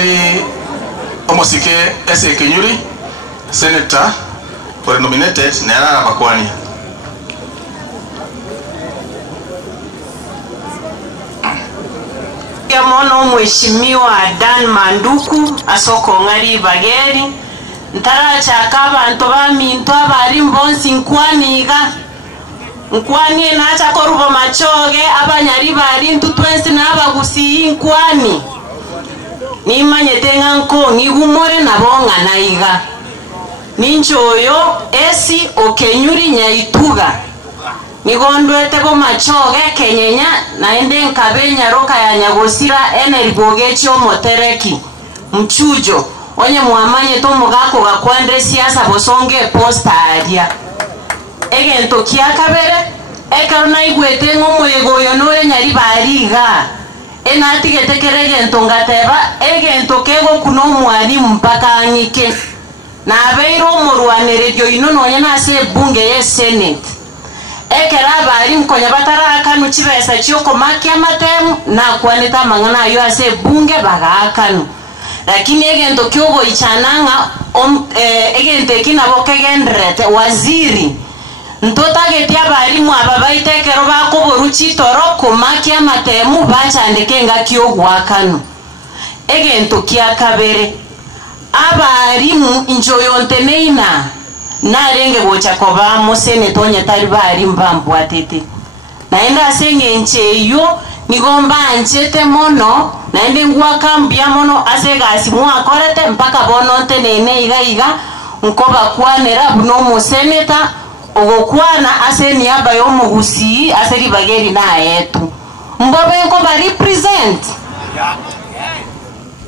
Eri omosike ese Kenyuri senator for nominated na Bakwani. Ya mono mheshimiwa Dan Manduku asoko ngari bageri ntara chakaba antoba minto abari mbonsi nkwani na acha korubo machoge abanyari bari ntutwensi na abagusi nkwani nimanye tenga nko ngigumore na bonga naiga ninchoyo esi okenyuri nyaituga nigondwete bo machoge kenyenya naende nkabenya roka ya nyagosira eneribogecho motereki mchujo onye muamanye to mugako gakwande siasa bosonge posta aria egento kiakabere ekarona igwete ngomoyego yonore nyari bariga enatigetekere gento ngateba egento kego kuno mwari mpaka anyike na abeiro murwaneredio inono nyana ase bunge ye senate ekera bari mkonya bataraka nuchibesa chioko makia matemu na kwaneta mangana yo ase bunge bagakanu lakini egento kyogo ichananga egento kinabo kegendrete waziri ntota getia bari mu ababaitekero bakoboruchi toroko makia matemu bachandike ngakyogo akanu egento kiakabere abari mu injoyonte neina narenge bocha koba mosene tonye tari bari mbambu atete naenda asenge ncheyo nigomba anchete mono naende ngwa kambia mono asega asimu akorete mpaka bononte nene iga nkoba kwanera buno moseneta ogokwana aseni aba yo mugusi aseri bageri na yetu mbobe nkoba represent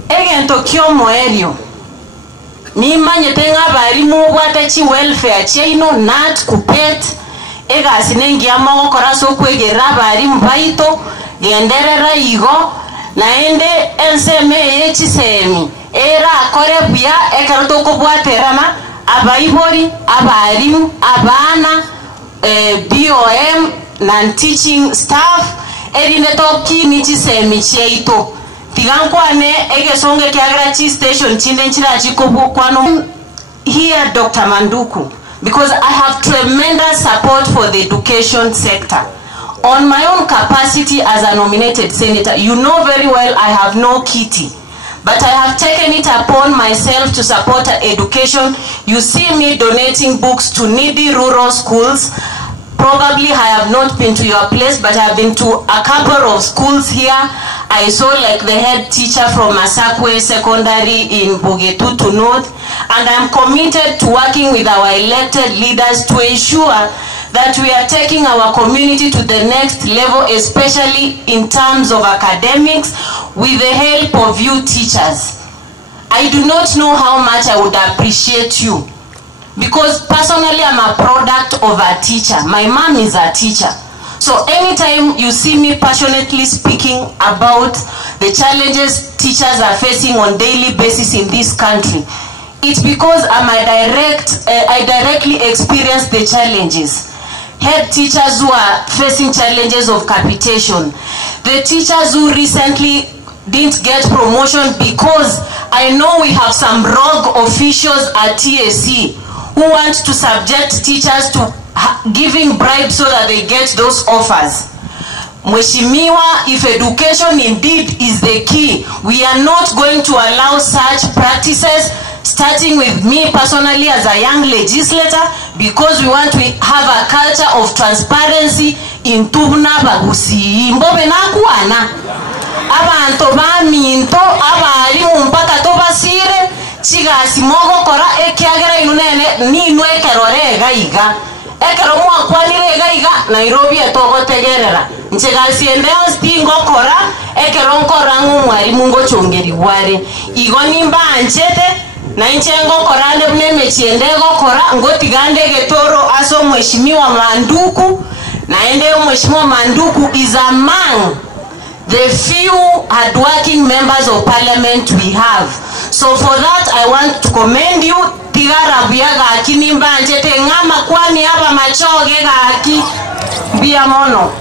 egento kyomo elio nimanye tenga bari mu bwatachi welfare cheino nat kupet ega sinengi amongo koraso kwegera bari mbaito genderera igo naende enseme yechisemi era akore buya ekaroto ko bwaterana abaibori abarimu abana BOM non teaching staff erinde toki ni chisemi cheito tigankwane egesonge kiagra chi station chinde nchira chikobu kwano here Dr. Manduku because I have tremendous support for the education sector. On my own capacity as a nominated senator, you know very well I have no kitty, but I have taken it upon myself to support education. You see me donating books to needy rural schools. Probably I have not been to your place, but I have been to a couple of schools here. I saw like the head teacher from Masakwe Secondary in Bugetutu North, and I am committed to working with our elected leaders to ensure that we are taking our community to the next level, especially in terms of academics, with the help of you teachers. I do not know how much I would appreciate you, because personally I'm a product of a teacher. My mom is a teacher. So anytime you see me passionately speaking about the challenges teachers are facing on daily basis in this country, it's because I directly experience the challenges. Head teachers who are facing challenges of capitation, the teachers who recently didn't get promotion because I know we have some rogue officials at TSC who want to subject teachers to giving bribes so that they get those offers. Mheshimiwa, if education indeed is the key, we are not going to allow such practices, starting with me personally as a young legislator, because we want to have a culture of transparency in Tubna Bagusi. Mbobe nakuana abantu baminto abali mpaka tobasire chiga simogo kora ekiagera inunene ni nwekerore gaiga ekero mwakwanire gaiga Nairobi etogotegerera nchegasiendeo stingo kora ekero nkora ngumwarimu ngochongeri ware igo nimba anchete na inchengo korande mneme chiendego kora ngotigande getoro aso Mheshimiwa Manduku naende Mheshimiwa Manduku is among the few hardworking members of parliament we have. So for that I want to commend you. Tigara biaga akinimba anjete ngama kwani hapa machoge ga aki bia mono.